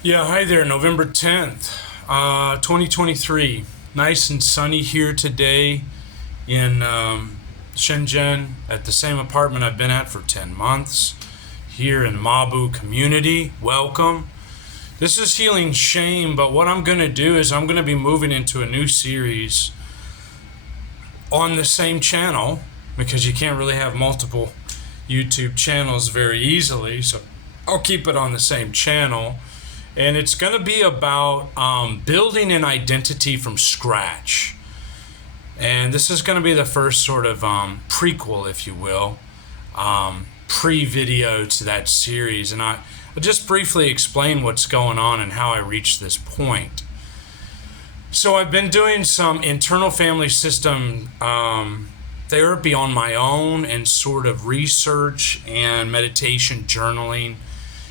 Yeah, hi there, November 10th, 2023. Nice and sunny here today in Shenzhen at the same apartment I've been at for 10 months here in Mabu community. Welcome. This is Healing Shame, but what I'm going to do is I'm going to be moving into a new series on the same channel because you can't really have multiple YouTube channels very easily, so I'll keep it on the same channel. And it's going to be about building an identity from scratch. And this is going to be the first sort of prequel, if you will, pre-video to that series. And I'll just briefly explain what's going on and how I reached this point. So I've been doing some internal family system therapy on my own and sort of research and meditation journaling.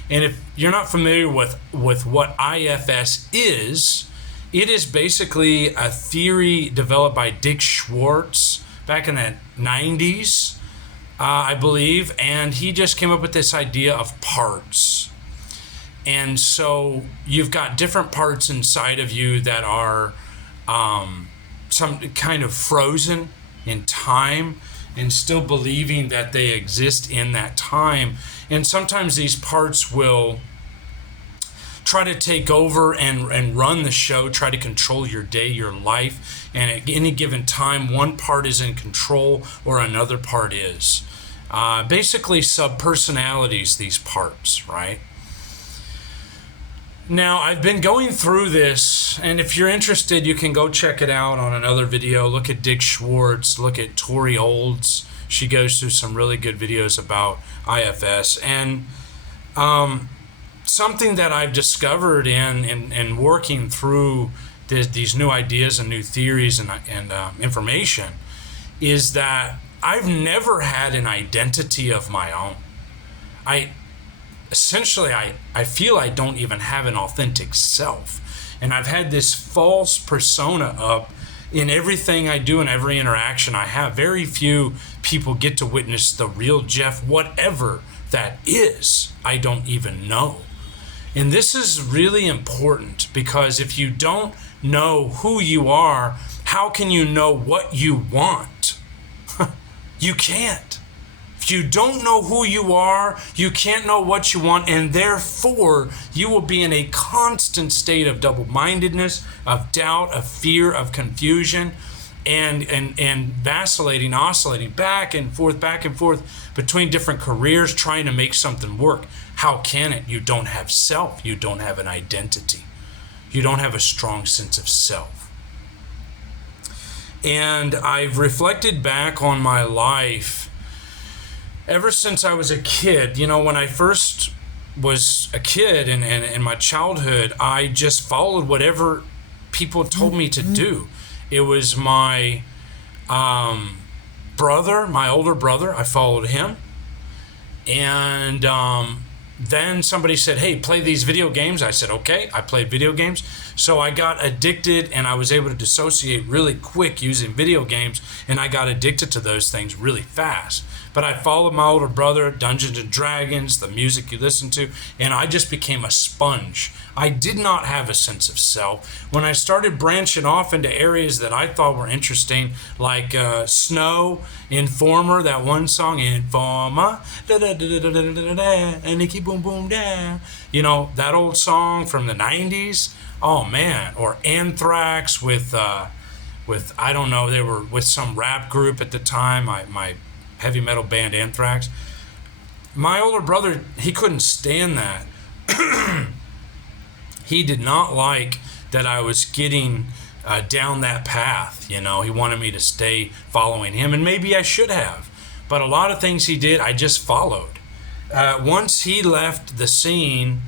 And if you're not familiar with what IFS is, it is basically a theory developed by Dick Schwartz back in the 90s, I believe. And he just came up with this idea of parts. And so you've got different parts inside of you that are some kind of frozen in time and still believing that they exist in that time. And sometimes these parts will try to take over and run the show, try to control your day, your life. And at any given time, one part is in control or another part is. Basically sub-personalities, these parts, right? Now, I've been going through this, and if you're interested, you can go check it out on another video. Look at Dick Schwartz, look at Tori Olds. She goes through some really good videos about IFS. And something that I've discovered in working through these new ideas and new theories and information is that I've never had an identity of my own. Essentially, I feel I don't even have an authentic self. And I've had this false persona up in everything I do and every interaction I have. Very few people get to witness the real Jeff, whatever that is. I don't even know. And this is really important because if you don't know who you are, how can you know what you want? You can't. If you don't know who you are, you can't know what you want, and therefore you will be in a constant state of double-mindedness, of doubt, of fear, of confusion, and vacillating, oscillating back and forth between different careers, trying to make something work. How can it? You don't have self. You don't have an identity. You don't have a strong sense of self. And I've reflected back on my life ever since I was a kid. You know, when I first was a kid and in my childhood, I just followed whatever people told me to do. It was my brother, my older brother. I followed him. And then somebody said, hey, play these video games. I said, okay. I played video games. So I got addicted and I was able to dissociate really quick using video games. And I got addicted to those things really fast. But I followed my older brother, Dungeons and Dragons, the music you listen to, and I just became a sponge. I did not have a sense of self. When I started branching off into areas that I thought were interesting, like Snow, Informer, that one song, Informer, and Nicky Boom Boom Da, you know, that old song from the 90s, oh man, or Anthrax with I don't know, they were with some rap group at the time, my heavy metal band Anthrax. My older brother, he couldn't stand that. He did not like that I was getting down that path. You know, he wanted me to stay following him, and maybe I should have. But a lot of things he did, I just followed. Once he left the scene,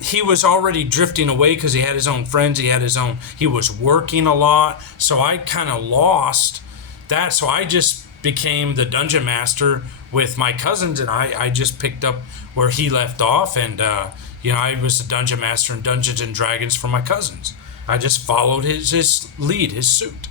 he was already drifting away because he had his own friends. He was working a lot. So I kind of lost that. So I just became the dungeon master with my cousins, and I just picked up where he left off, and I was the dungeon master in Dungeons and Dragons for my cousins. I just followed his lead, his suit.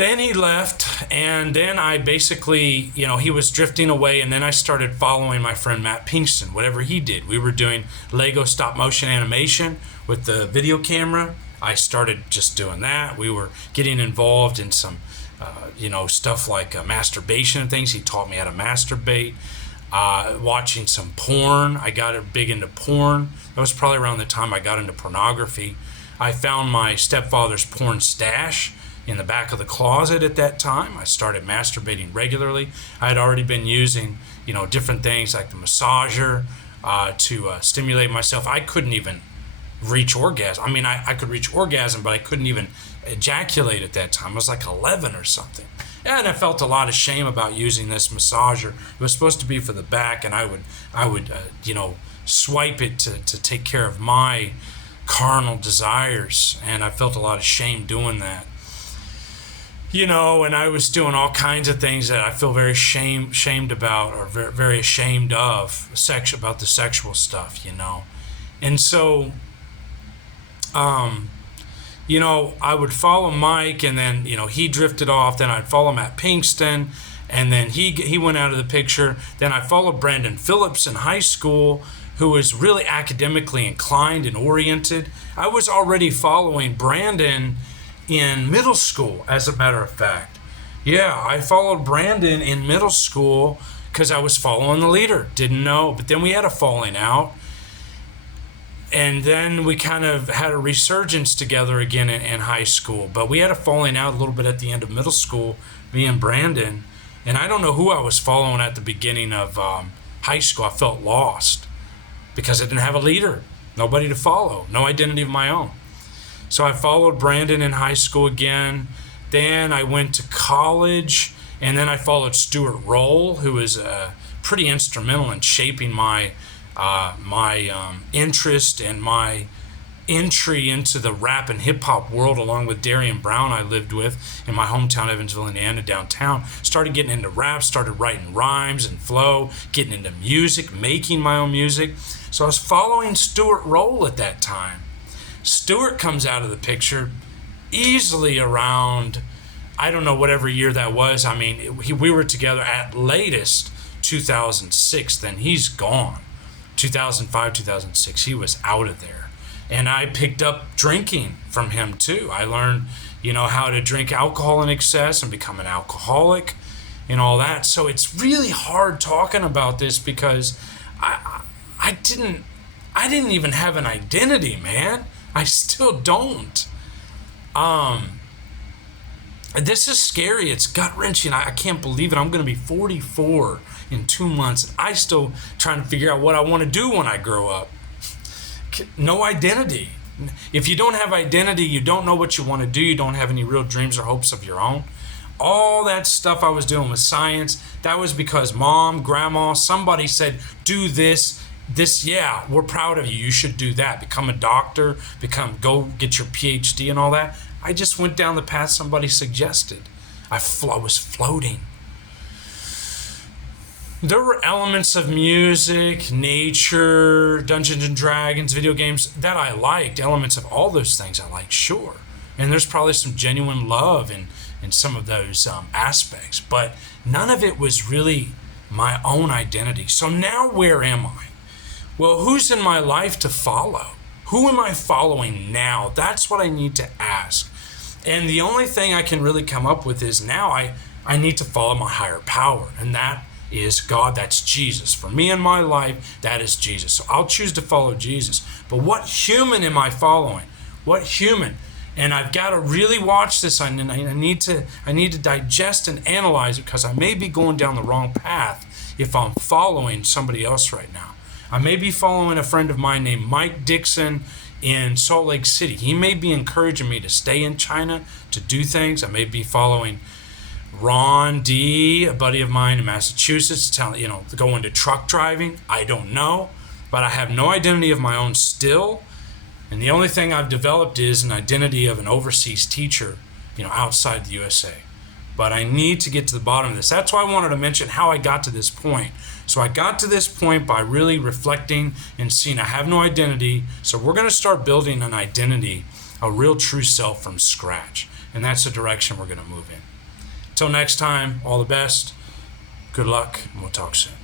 Then he left, and then I basically, he was drifting away, and then I started following my friend Matt Pinkston, whatever he did. We were doing Lego stop motion animation with the video camera. I started just doing that. We were getting involved in some, stuff like masturbation and things. He taught me how to masturbate. Watching some porn. I got big into porn. That was probably around the time I got into pornography. I found my stepfather's porn stash in the back of the closet at that time. I started masturbating regularly. I had already been using, different things like the massager to stimulate myself. I couldn't even reach orgasm. I mean, I could reach orgasm, but I couldn't even ejaculate at that time. I was like 11 or something. And I felt a lot of shame about using this massager. It was supposed to be for the back, and I would swipe it to take care of my carnal desires, and I felt a lot of shame doing that. And I was doing all kinds of things that I feel very shamed about, or very, very ashamed of, about the sexual stuff, And so, I would follow Mike, and then, he drifted off. Then I'd follow Matt Pinkston, and then he went out of the picture. Then I followed Brandon Phillips in high school, who was really academically inclined and oriented. I was already following Brandon in middle school, as a matter of fact. Yeah, I followed Brandon in middle school because I was following the leader. Didn't know, but then we had a falling out. And then we kind of had a resurgence together again in high school. But we had a falling out a little bit at the end of middle school, me and Brandon. And I don't know who I was following at the beginning of high school. I felt lost because I didn't have a leader, nobody to follow, no identity of my own. So I followed Brandon in high school again. Then I went to college, and then I followed Stuart Roll, who was pretty instrumental in shaping my interest and my entry into the rap and hip hop world, along with Darian Brown I lived with in my hometown, Evansville, Indiana, downtown. Started getting into rap, started writing rhymes and flow, getting into music, making my own music. So I was following Stuart Roll at that time. Stuart comes out of the picture easily around, I don't know, whatever year that was. I mean, we were together at latest 2006, then he's gone. 2005, 2006, he was out of there. And I picked up drinking from him too. I learned, how to drink alcohol in excess and become an alcoholic and all that. So it's really hard talking about this because I didn't even have an identity, man. I still don't. This is scary. It's gut-wrenching. I can't believe it. I'm going to be 44 in 2 months. And I still trying to figure out what I want to do when I grow up. No identity. If you don't have identity, you don't know what you want to do. You don't have any real dreams or hopes of your own. All that stuff I was doing with science, that was because mom, grandma, somebody said, do this. Yeah, we're proud of you. You should do that. Become a doctor, go get your PhD and all that. I just went down the path somebody suggested. I was floating. There were elements of music, nature, Dungeons and Dragons, video games that I liked. Elements of all those things I liked, sure. And there's probably some genuine love in some of those aspects. But none of it was really my own identity. So now where am I? Well, who's in my life to follow? Who am I following now? That's what I need to ask. And the only thing I can really come up with is now I need to follow my higher power. And that is God. That's Jesus. For me in my life, that is Jesus. So I'll choose to follow Jesus. But what human am I following? What human? And I've got to really watch this. I need to digest and analyze it because I may be going down the wrong path if I'm following somebody else right now. I may be following a friend of mine named Mike Dixon in Salt Lake City. He may be encouraging me to stay in China, to do things. I may be following Ron D., a buddy of mine in Massachusetts, to go into truck driving. I don't know, but I have no identity of my own still. And the only thing I've developed is an identity of an overseas teacher, outside the USA. But I need to get to the bottom of this. That's why I wanted to mention how I got to this point. So I got to this point by really reflecting and seeing I have no identity. So we're going to start building an identity, a real true self from scratch. And that's the direction we're going to move in. Till next time, all the best. Good luck, and we'll talk soon.